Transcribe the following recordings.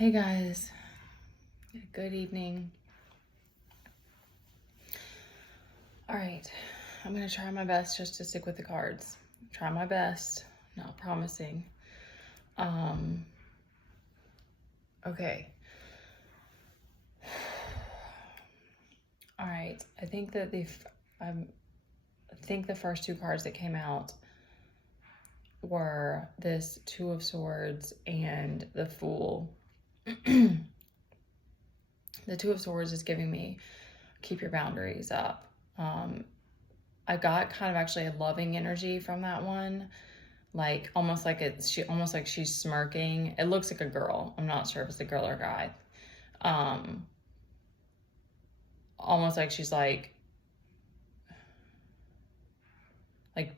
Hey guys, good evening. All right, I'm gonna try my best just to stick with the cards. Try my best, not promising. Okay. All right, I think that I think the first two cards that came out were this Two of Swords and the Fool. The Two of Swords is giving me keep your boundaries up. I got kind of actually a loving energy from that one, like almost like almost like she's smirking. It looks like a girl. I'm not sure if it's a girl or a guy. Almost like she's like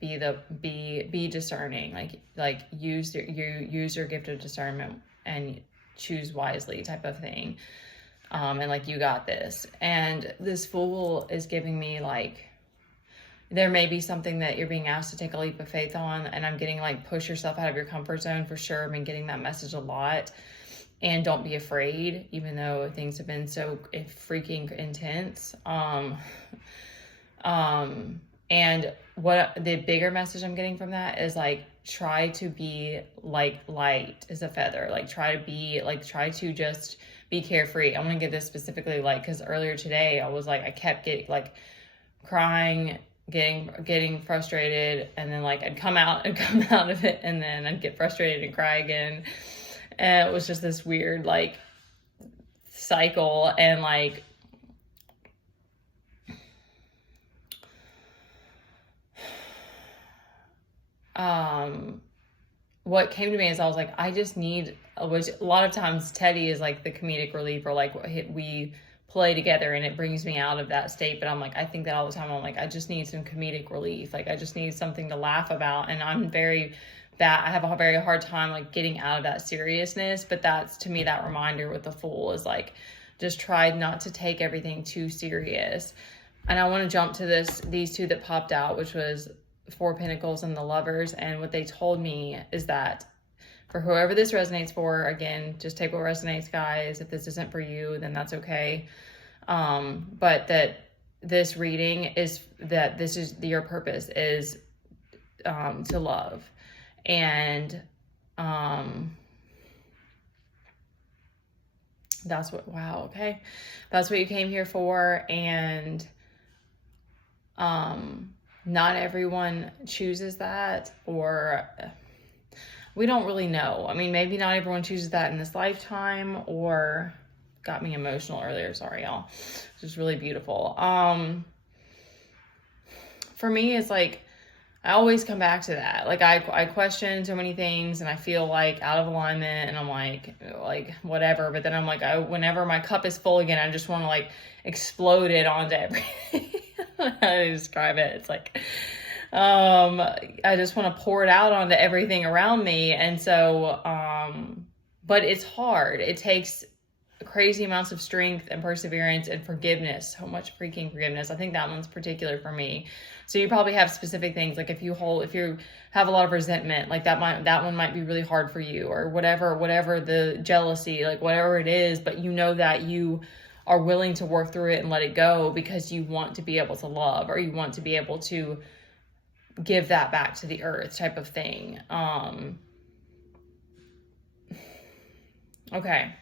be discerning, like use your gift of discernment and choose wisely type of thing. And like, you got this. And this Fool is giving me like, there may be something that you're being asked to take a leap of faith on, and I'm getting like, push yourself out of your comfort zone for sure. I've been getting that message a lot. And don't be afraid, even though things have been so freaking intense. And what the bigger message I'm getting from that is like, try to be like light as a feather. Like try to just be carefree. I want to get this specifically, like, because earlier today I was like, I kept getting like crying, getting frustrated, and then like I'd come out of it, and then I'd get frustrated and cry again. And it was just this weird like cycle. And like, what came to me is I was like, I just need, which a lot of times Teddy is like the comedic relief, or like we play together and it brings me out of that state. But I'm like, I think that all the time. I'm like, I just need some comedic relief. Like I just need something to laugh about. And I'm very bad. I have a very hard time like getting out of that seriousness. But that's, to me, that reminder with the Fool is like, just try not to take everything too serious. And I want to jump to these two that popped out, which was Four Pentacles and the Lovers. And what they told me is that for whoever this resonates for, again, just take what resonates, guys. If this isn't for you, then that's okay. But that this reading is that this is your purpose is to love. And that's what, wow, okay. That's what you came here for. And not everyone chooses that, or we don't really know. I mean, maybe not everyone chooses that in this lifetime, or got me emotional earlier. Sorry, y'all. It's just really beautiful. For me, it's like, I always come back to that. Like I question so many things, and I feel like out of alignment, and I'm like whatever. But then I'm like, whenever my cup is full again, I just want to like explode it onto everything. How to describe it? It's like, I just want to pour it out onto everything around me. And so, but it's hard. It takes crazy amounts of strength and perseverance and forgiveness. So much freaking forgiveness. I think that one's particular for me. So you probably have specific things, like if you have a lot of resentment, like that one might be really hard for you, or whatever the jealousy, like whatever it is, but you know that you are willing to work through it and let it go because you want to be able to love, or you want to be able to give that back to the earth type of thing. Okay.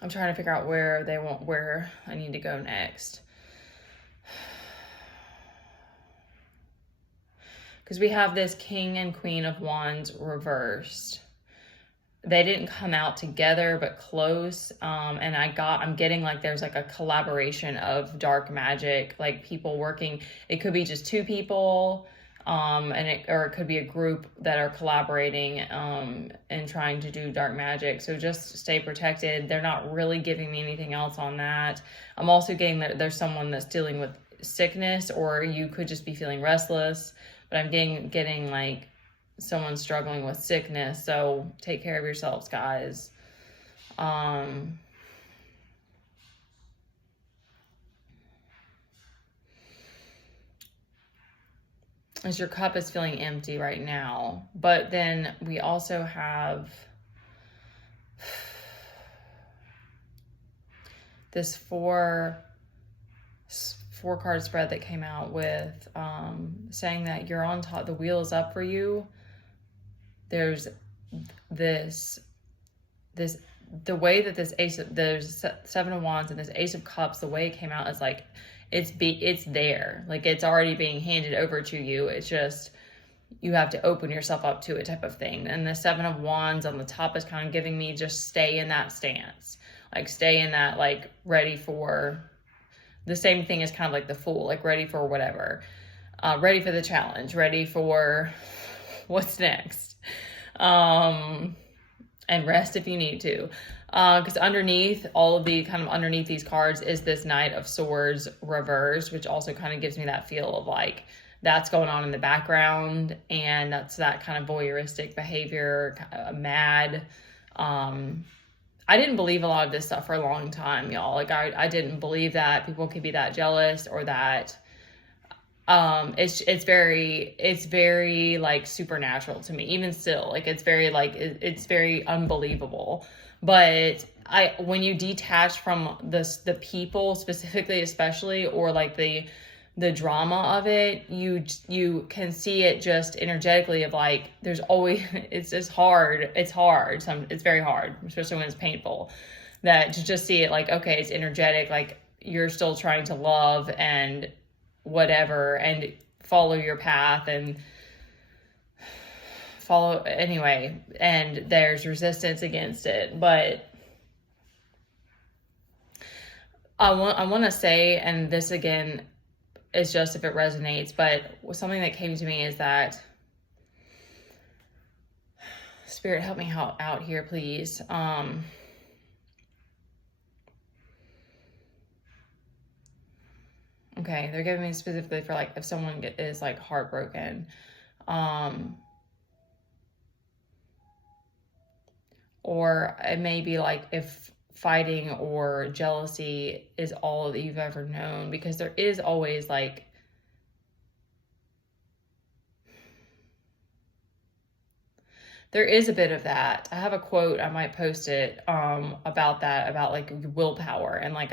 I'm trying to figure out where I need to go next. Because we have this King and Queen of Wands reversed. They didn't come out together, but close. And I'm getting like there's like a collaboration of dark magic, like people working. It could be just two people, or it could be a group that are collaborating and trying to do dark magic. So just stay protected. They're not really giving me anything else on that. I'm also getting that there's someone that's dealing with sickness, or you could just be feeling restless. But I'm getting like someone struggling with sickness. So take care of yourselves, guys. As your cup is feeling empty right now. But then we also have this four card spread that came out with saying that you're on top, the wheel is up for you. There's this the way that this there's Seven of Wands and this Ace of Cups, the way it came out is like it's there, like it's already being handed over to you. It's just you have to open yourself up to it, type of thing. And the Seven of Wands on the top is kind of giving me just stay in that stance, like stay in that, like ready for the same thing as kind of like the Fool, like ready for whatever, ready for the challenge, ready for what's next, and rest if you need to. Because underneath all of the kind of underneath these cards is this Knight of Swords reverse, which also kind of gives me that feel of like that's going on in the background, and that's that kind of voyeuristic behavior, mad. I didn't believe a lot of this stuff for a long time, y'all. Like I didn't believe that people could be that jealous, or that it's very like supernatural to me, even still. Like it's very like it's very unbelievable. But when you detach from the people specifically, especially, or like the drama of it, you can see it just energetically of like there's always it's hard, it's very hard, especially when it's painful, that to just see it like, okay, it's energetic, like you're still trying to love and whatever and follow your path and follow anyway, and there's resistance against it. But I want to say, and this again, it's just if it resonates, but something that came to me is that, Spirit, help me out here, please. Okay, they're giving me specifically for like if someone is like heartbroken, or it may be like if fighting or jealousy is all that you've ever known, because there is always like there is a bit of that. I have a quote, I might post it about that, about like willpower and like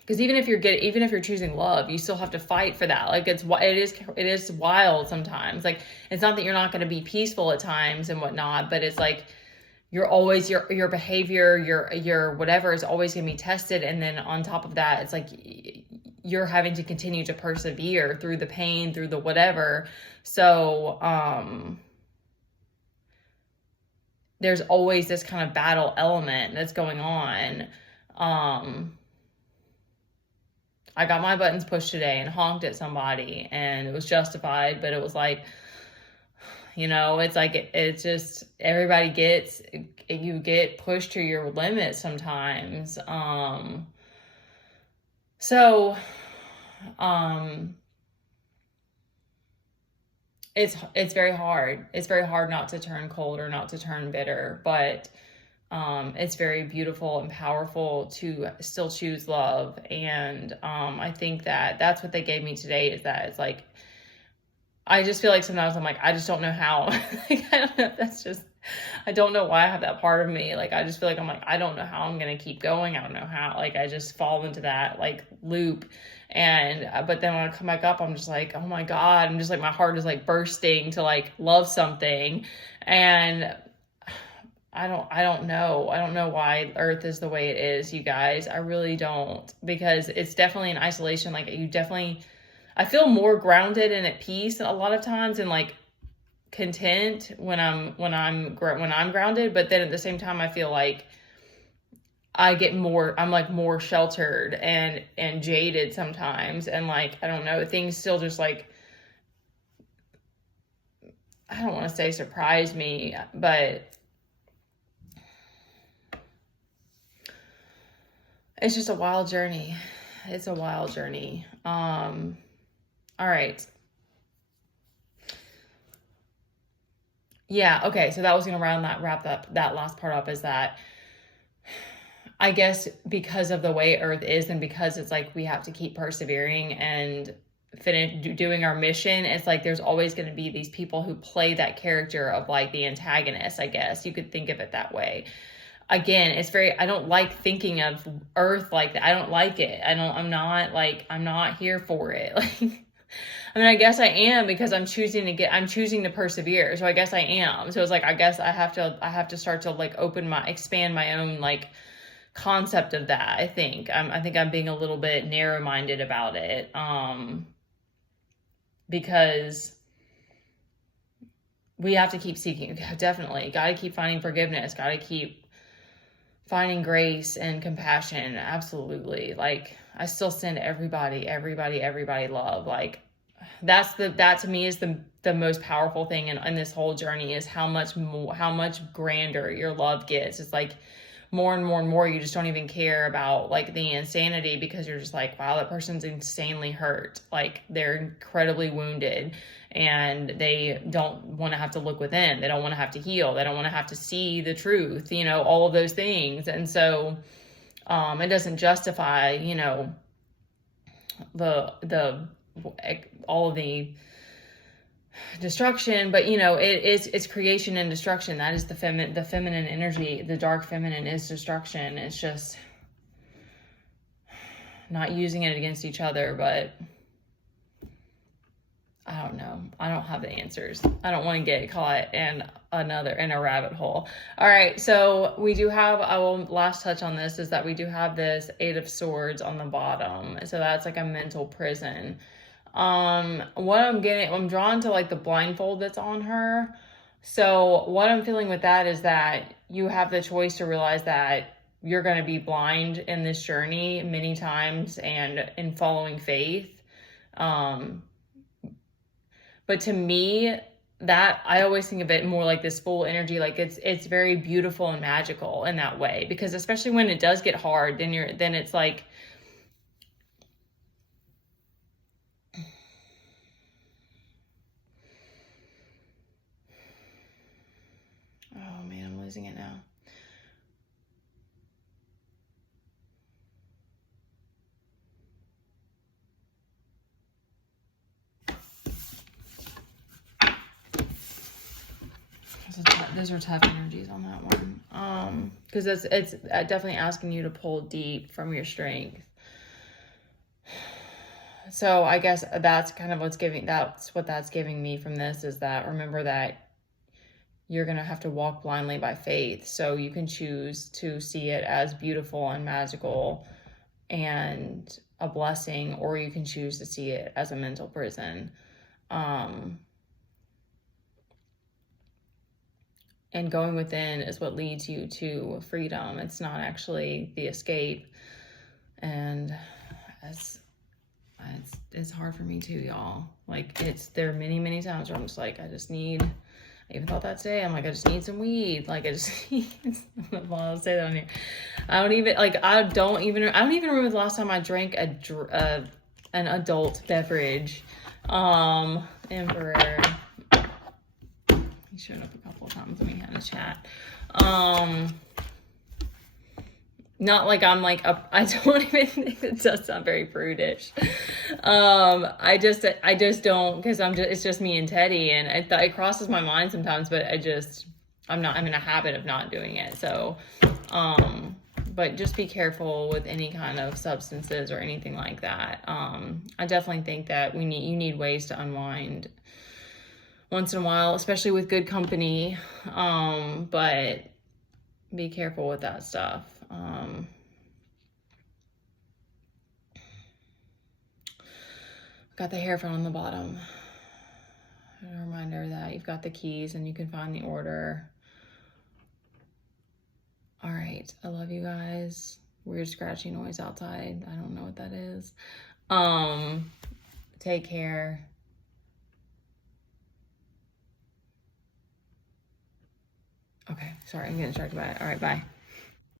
because even if you're choosing love, you still have to fight for that. Like it is wild sometimes. Like it's not that you're not going to be peaceful at times and whatnot, but it's like you're always your behavior, your whatever is always going to be tested. And then on top of that, it's like you're having to continue to persevere through the pain, through the whatever. So there's always this kind of battle element that's going on. I got my buttons pushed today and honked at somebody, and it was justified, but it was like, it's like, it's just, you get pushed to your limit sometimes. It's very hard. It's very hard not to turn cold or not to turn bitter, but it's very beautiful and powerful to still choose love. And I think that's what they gave me today, is that it's like, I just feel like sometimes I'm like, I just don't know how. Like, I don't know if that's just, I don't know why I have that part of me. Like, I just feel like I'm like, I don't know how I'm going to keep going. I don't know how, like, I just fall into that like loop. And, but then when I come back up, I'm just like, oh my God, I'm just like, my heart is like bursting to like love something. And I don't know. I don't know why Earth is the way it is, you guys. I really don't, because it's definitely in isolation. Like I feel more grounded and at peace a lot of times, and like content when I'm grounded. But then at the same time, I feel like I'm like more sheltered and jaded sometimes. And like, I don't know, things still just like, I don't want to say surprise me, but it's just a wild journey. It's a wild journey. All right. Yeah, okay, so that was gonna wrap that last part up, is that I guess because of the way Earth is, and because it's like we have to keep persevering and finish doing our mission, it's like there's always going to be these people who play that character of like the antagonist, I guess you could think of it that way. Again, it's very, I don't like thinking of Earth like that. I don't like it. I'm not here for it. Like, I mean, I guess I am, because I'm choosing to persevere. So I guess I am. So it's like, I guess I have to start to like expand my own like concept of that. I think I'm being a little bit narrow-minded about it. Because we have to keep seeking, definitely. Got to keep finding forgiveness. Got to keep finding grace and compassion. Absolutely. Like, I still send everybody love. Like, that to me is the most powerful thing in this whole journey, is how much grander your love gets. It's like more and more and more, you just don't even care about like the insanity, because you're just like, wow, that person's insanely hurt. Like, they're incredibly wounded, and they don't want to have to look within. They don't want to have to heal. They don't want to have to see the truth, all of those things. And so, it doesn't justify, all of the destruction, but it's creation and destruction. That is the feminine energy. The dark feminine is destruction. It's just not using it against each other. But I don't know. I don't have the answers. I don't want to get caught in a rabbit hole. All right. So we do have, I will last touch on this, is that we do have this 8 of Swords on the bottom. So that's like a mental prison. What I'm drawn to like the blindfold that's on her. So what I'm feeling with that is that you have the choice to realize that you're going to be blind in this journey many times and in following faith. But to me, that I always think of it more like this full energy. Like it's very beautiful and magical in that way, because especially when it does get hard, then it's like, oh man, I'm losing it now. Those are tough energies on that one. Because it's definitely asking you to pull deep from your strength. So I guess that's kind of what that's giving me from this, is that remember that you're going to have to walk blindly by faith. So you can choose to see it as beautiful and magical and a blessing, or you can choose to see it as a mental prison. And going within is what leads you to freedom. It's not actually the escape. And it's hard for me too, y'all. Like, there are many, many times where I'm just like, I even thought that today. I'm like, I just need some weed. Like, I just need, I'll say that on here. I don't even remember the last time I drank an adult beverage. Emperor. He showed up a couple of times when we had a chat. Not like I'm like I don't even think it does sound very prudish. I just don't, because it's just me and Teddy, and it crosses my mind sometimes, but I'm in a habit of not doing it. So, but just be careful with any kind of substances or anything like that. I definitely think that you need ways to unwind once in a while, especially with good company. But be careful with that stuff. Got the Hierophant on the bottom. A reminder that you've got the keys and you can find the order. All right. I love you guys. Weird scratchy noise outside. I don't know what that is. Take care. Okay. Sorry, I'm getting distracted by it. All right. Bye.